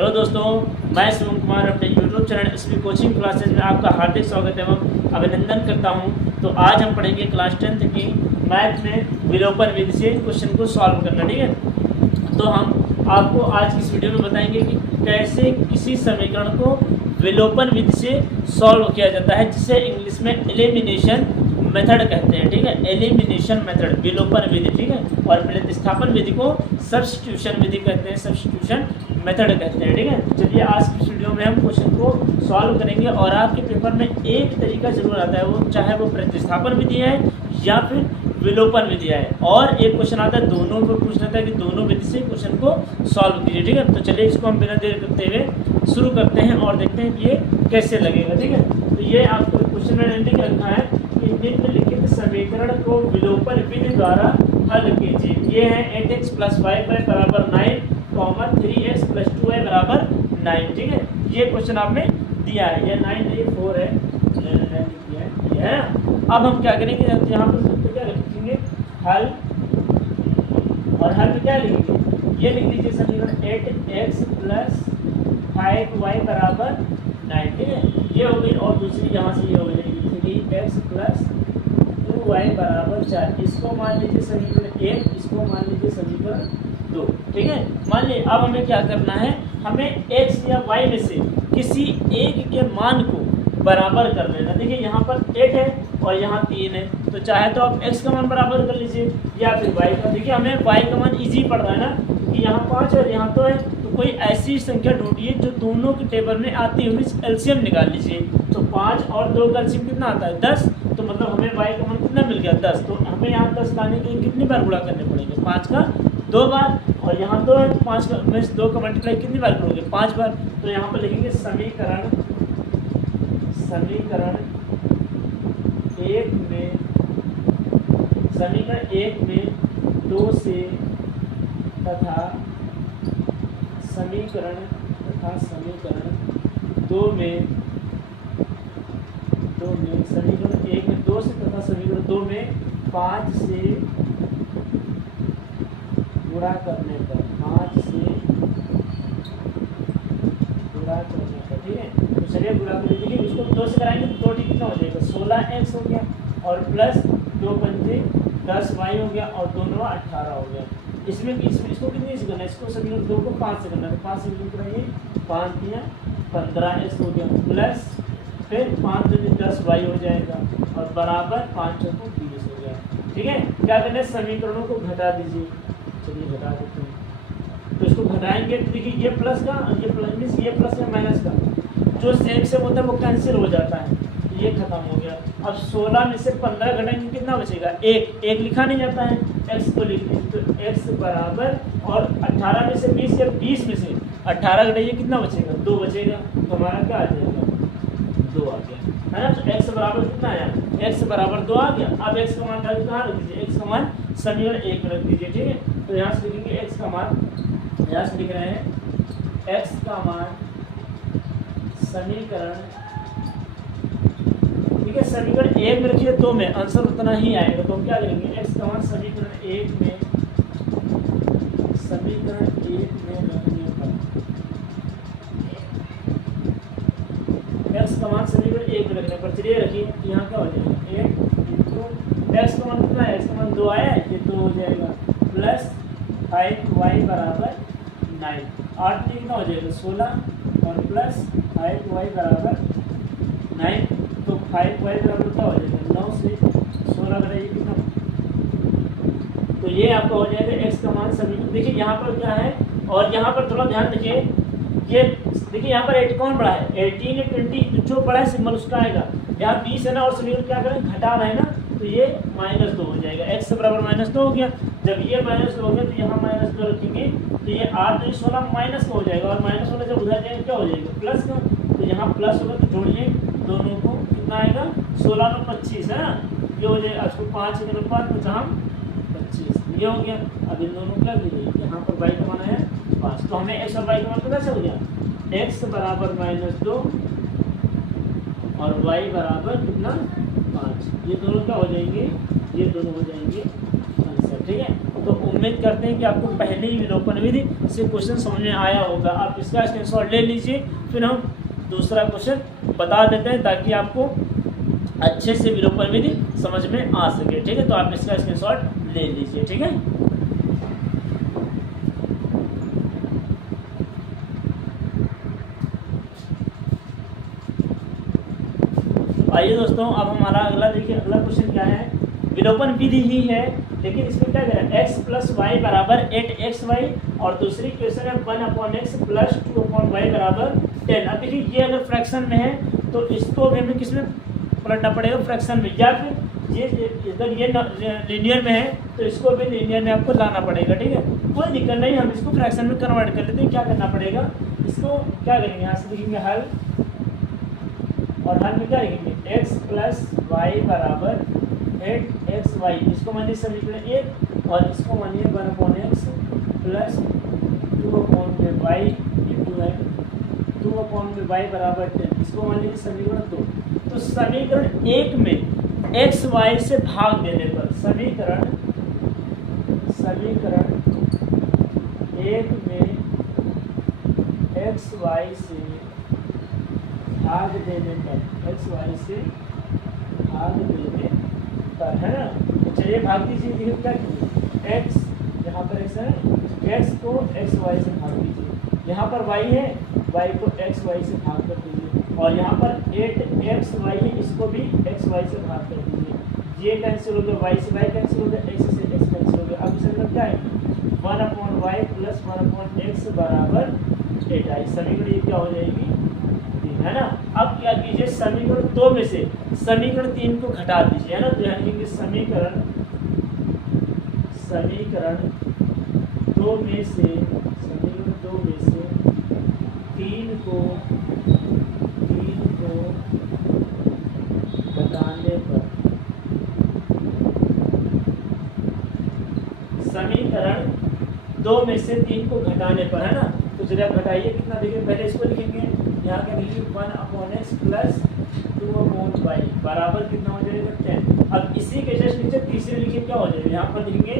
Hello दोस्तों, मैं शिवम कुमार अपने YouTube channel SB coaching classes में आपका हार्दिक स्वागत एवं अभिनंदन करता हूं। तो आज हम पढ़ेंगे क्लास 10th की मैथ में विलोपन विधि से क्वेश्चन को सॉल्व करना। ठीक है, तो हम आपको आज की इस वीडियो में बताएंगे कि कैसे किसी समीकरण को विलोपन विधि से सॉल्व किया जाता है, जिसे इंग्लिश में एलिमिनेशन मेथड कहते हैं। ठीक है, एलिमिनेशन मेथड, विलोपन विधि। ठीक है, और प्रतिस्थापन विधि को सब्स्टिट्यूशन विधि कहते हैं, सब्स्टिट्यूशन मेथड कहते हैं। ठीक है, चलिए आज की इस वीडियो में हम क्वेश्चन को सॉल्व करेंगे और आपके पेपर में एक तरीका जरूर आता है, वो चाहे वो प्रतिस्थापन विधि है या फिर विलोपन विधि है, और एक क्वेश्चन आता है दोनों को पूछ लेता है कि दोनों विधि से क्वेश्चन को सॉल्व कीजिए। ठीक है, तो चलिए इसको हम बिना देर करते हुए शुरू करते हैं और देखते हैं कि ये कैसे लगेगा। ठीक है, तो ये आपको क्वेश्चन में लिख रखा है कि निम्नलिखित समीकरण को विलोपन विधि द्वारा हल कीजिए। ये है 8x + 5y बराबर 9, 3x + 2y बराबर 9। ठीक है, ये क्वेश्चन आपने दिया है, ये 9 नहीं 4 है, ये है। अब हम क्या करेंगे, यहाँ पर क्या लिखेंगे, हल, और हल में क्या लिखेंगे, ये लिख लीजिए समीकरण 8x + 5y बराबर 9। ठीक है, ये हो गई, और दूसरी यहाँ से ये हो जाएगी 3x + 2y बराबर 4। इसको मान लीजिए समीकरण 1, इसको मान लीजिए समीकरण 2। ठीक है, मान लीजिए अब हमें क्या करना है, हमें x या y में से किसी एक के मान को बराबर कर लेना। देखिए यहाँ पर 8 है और यहाँ 3 है, तो चाहे तो आप x का मान बराबर कर लीजिए या फिर y का। देखिए हमें y का मान इजी पड़ रहा है ना, कि यहाँ 5 और यहाँ तो है, तो कोई ऐसी संख्या ढूंढिए जो दोनों के टेबल में आती हुई एलसीएम निकाल लीजिए। तो 5 और 2 का एलसीएम कितना आता है, 10। तो मतलब हमें y का मान कितना मिल गया, 10। तो हमें यहाँ 10 लाने के लिए कितनी बार गुणा करने पड़ेंगे, 5 का 2 बार, और यहाँ 2 है तो 5 का में 2 का मल्टीप्लाई कितनी बार करोगे, 5 बार। तो यहाँ पर लिखेंगे समीकरण 1 में 2 से तथा समीकरण 2 में समीकरण 1 में 2 से तथा समीकरण 2 में 5 से गुणा करने पर, 5 से गुणा करने पर। ठीक है, तो चलिए गुणा कर लीजिए, इसको 2 से कराएंगे तो 2 कितना हो जाएगा, 16x हो गया, और प्लस 2 पंजे 10y हो गया, और 2 9 18 हो गया। इसमें इसको कितनी से करना है, इसको समीकरण 2 को 5 से करना है, तो 5 से कराइए, 5 दिया 15x हो गया, प्लस फिर 5 दूनी 10y हो जाएगा, और बराबर 5 चौको 20 हो गया। ठीक है, क्या करना है, समीकरणों को घटा दीजिए। चलिए घटा देते हैं, तो इसको घटाएंगे तो देखिए ये प्लस का, ये प्लस मीन्स ये प्लस या माइनस का जो सेम होता है वो कैंसिल हो जाता है, ये खत्म हो गया। अब 16 में से 15 घटाएंगे कितना बचेगा, 1 लिखा नहीं जाता है, x को लिख लीजिए, तो x बराबर, और 18 में से 20 या 20 में से 18 घटाइए कितना बचेगा, 2 बचेगा। तो हमारा क्या आ जाएगा, 2 आ गया, है ना। तो x बराबर कितना आया, x बराबर 2 आ गया। अब x का मान कहाँ रख दीजिए, x का मान समीकरण 1 में रख दीजिए। ठीक है, तो यहाँ से लिखेंगे x का मान, यहाँ से लिख रहे हैं x का मान समीकरण, ठीक है, समीकरण 1 में रखिए, 2 में आंसर उतना ही आएगा। तो हम क्या करेंगे, x का मान समीकरण 1 में रखने पर, x का मान समीकरण 1 में रखने पर, चलिए रखिए, यहाँ क्या हो जाएगा, 1 इंटू x का मान कितना है, x का मान 2 आया है, ये 2 हो जाएगा, प्लस 5y बराबर 9, 8 में कितना हो जाएगा 16, और प्लस 5y बराबर 9, तो 5y बराबर क्या हो जाएगा, 9 से 16 घटाइए कितना, तो ये आपका हो जाएगा x का मान समीकरण। देखिए यहाँ पर क्या है, और यहाँ पर थोड़ा ध्यान रखिए, ये देखिए यहाँ पर 8 कौन बड़ा है, 18 या 20 जो बड़ा है सिंबल उसका आएगा। यहाँ 20 है ना, और समीकरण क्या करें, घटा रहे हैं ना, तो ये -2 हो जाएगा, x बराबर -2 हो गया। जब ये -2 हो गया तो यहाँ -2 रखेंगे, तो ये 8 नहीं 16 माइनस का हो जाएगा, और माइनस वाला जब उधर जाएगा क्या हो जाएगा, प्लस का। तो यहाँ प्लस होगा, तो जोड़िए दोनों को, कितना आएगा, 16 में 25 है ना, ये हो जाएगा, उसको 5 के 5 25, ये हो गया। अब इन दोनों क्या कीजिए, यहाँ पर y का मान है 5, तो हमें x और y का मान पता चल गया, x बराबर -2 और y बराबर कितना, 5। ये दोनों क्या हो जाएंगे, ये दोनों हो जाएंगे आंसर। ठीक है, तो उम्मीद करते हैं कि आपको पहले ही विलोपन विधि से क्वेश्चन समझ में आया होगा। आप इसका स्क्रीनशॉट ले लीजिए, फिर हम दूसरा क्वेश्चन बता देते हैं ताकि आपको अच्छे से विलोपन विधि समझ में आ सके। ठीक है, तो आप इसका स्क्रीनशॉट ले लीजिए। ठीक है, आइए दोस्तों, अब हमारा अगला देखिए, अगला क्वेश्चन क्या है। विलोपन विधि ही है, लेकिन इसमें क्या करें, x प्लस वाई बराबर 8xy और दूसरी क्वेश्चन है 1/x प्लस 2/y बराबर 10। अब देखिए ये अगर फ्रैक्शन में है तो इसको भी हमें किस में पलटना पड़ेगा, फ्रैक्शन में, या फिर ये अगर ये लीनियर में है तो इसको भी लीनियर में आपको लाना पड़ेगा। ठीक है, कोई दिक्कत नहीं, हम इसको फ्रैक्शन में कन्वर्ट कर लेते हैं। क्या करना पड़ेगा, इसको क्या करेंगे, यहाँ से लिखेंगे हल, और हल में क्या लिखेंगे, x प्लस वाई बराबर 8xy, इसको मानिए समीकरण 1 और इसको मानिए 1/x प्लस 2/y इंटू है 2/y बराबर 10, इसको मानिए समीकरण 2। तो समीकरण 1 में xy से भाग देने पर, समीकरण 1 में xy से भाग देने पर, xy से भाग देने पर, है ना, चलिए भाग दीजिए। देखिए क्या कीजिए, x यहाँ पर x है, x को xy से भाग दीजिए, यहाँ पर y है, y को xy से भाग कर दीजिए, और यहाँ पर 8xy है, इसको भी xy से भाग कर दीजिए। ये कैंसिल हो गया, y से y कैंसिल हो गया, x से x कैंसिल हो गया। अब इसका मतलब क्या है, 1/y प्लस 1/x बराबर 8 आई। समीकरण ये क्या हो जाएगी, है ना। अब क्या कीजिए, समीकरण 2 में से समीकरण 3 को घटा दीजिए, है ना। तो यानी कि समीकरण 2 में से 3 को घटाने पर, समीकरण 2 में से 3 को घटाने पर, है ना। तो जरा घटाइए, कितना देखिए, पहले इसको लिखेंगे, यहाँ का लिखिए 1/x प्लस 2/y बराबर कितना हो जाएगा 10। अब इसी के जस्ट नीचे तीसरे लिखिए, क्या हो जाएगा, यहाँ पर लिखेंगे,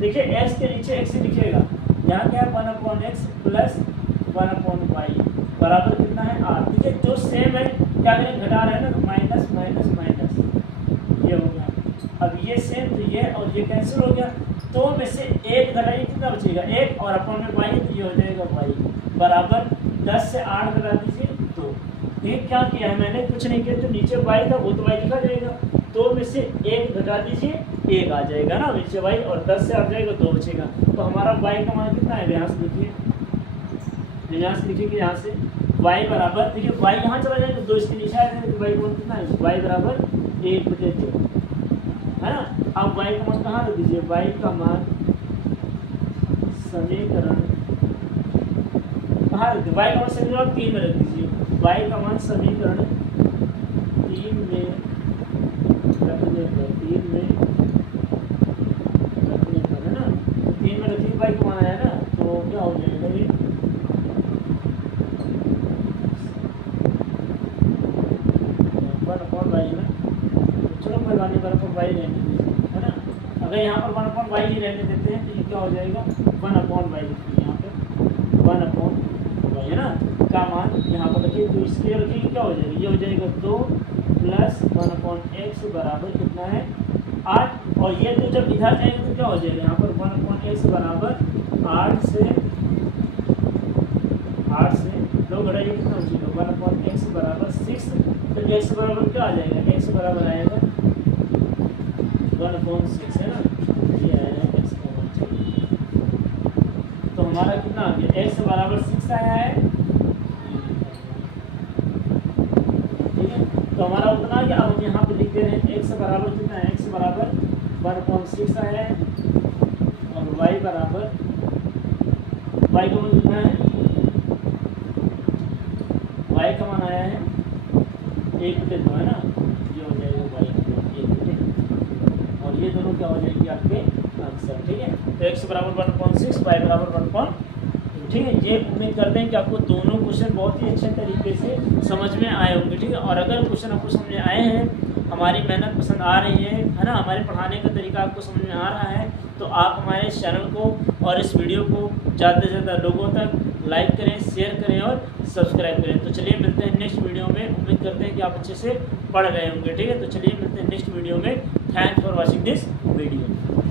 देखिए x के नीचे x ही लिखिएगा, यहाँ क्या है 1/x प्लस 1/y बराबर कितना है 8। देखिए जो सेम है, क्या करें, घटा रहे हैं ना, तो माइनस माइनस माइनस ये हो गया। अब ये सेम, तो ये और ये कैंसिल हो गया। 2 में से 1 घटाइए, कितना बचेगा 1, और अपन में y, तो ये हो जाएगा y बराबर 10 से 8 घटा दीजिए 2। ये क्या किया है मैंने, कुछ नहीं किया, तो नीचे y था वो तो y लिखा जाएगा, 2 में से 1 घटा दीजिए 1 आ जाएगा ना नीचे y, और 10 से 8 जाएगा 2 बचेगा। तो हमारा y का मान कितना है, यहाँ से लिखिए, यहाँ से लिखिए, यहाँ से y बराबर, देखिए y यहाँ चला जाएगा, 2 इसके नीचे आ जाएगा, तो y मान कितना है, y बराबर 1/2, है ना। अब y का मान कहाँ रख दीजिए, y का मान समीकरण कहाँ रख दीजिए, y का मान समीकरण 3 में रख दीजिए, y का मान समीकरण 3 में रखने पर, 3 में रखने पर, है ना, 3 में रखिए, y का मान आया ना, तो क्या हो जाएगा ये 1/y है ना। चलो कोई बात नहीं, 1/y रहने दीजिए, है ना। अगर यहाँ पर 1/y ही रहने देते हैं तो ये क्या हो जाएगा 1/y लिखिए, यहाँ पे 1/y है ना, का मान यहाँ पर रखिए, तो इसके रखिए क्या हो जाएगा, ये हो जाएगा 2 प्लस 1/x बराबर कितना है 8, और ये तो जब इधर जाएगा तो क्या हो जाएगा, यहाँ पर 1/x बराबर 8 से 2 घटाइए, कितना हो जाएगा 1/x बराबर 6। तो x बराबर क्या आ जाएगा, x बराबर आएगा 1/6, है ना, ये आया x का मान। तो हमारा कितना आ गया, x बराबर 6 आया है, ठीक है। तो हमारा उतना ही, अब हम यहाँ पे लिख दे रहे हैं x बराबर कितना है, x बराबर 1/6 आया है, और y बराबर, y का मान कितना है, y का मान आया है 1/2, है ना, ये हो जाएगा y 1/2, और ये दोनों क्या हो जाएगी आपके आंसर, ठीक है। तो x बराबर 1/6, y बराबर 1, ठीक है। ये उम्मीद करते हैं कि आपको दोनों क्वेश्चन बहुत ही अच्छे तरीके से समझ में आए होंगे, ठीक है। और अगर क्वेश्चन आपको समझ में आए हैं, हमारी मेहनत पसंद आ रही है ना, हमारे पढ़ाने का तरीका आपको समझ में आ रहा है, तो आप हमारे इस चैनल को और इस वीडियो को ज़्यादा से ज़्यादा लोगों तक लाइक करें, शेयर करें और सब्सक्राइब करें। तो चलिए मिलते हैं नेक्स्ट वीडियो में। उम्मीद करते हैं कि आप अच्छे से पढ़ रहे होंगे। ठीक है, तो चलिए मिलते हैं नेक्स्ट वीडियो में। Thanks for watching this video.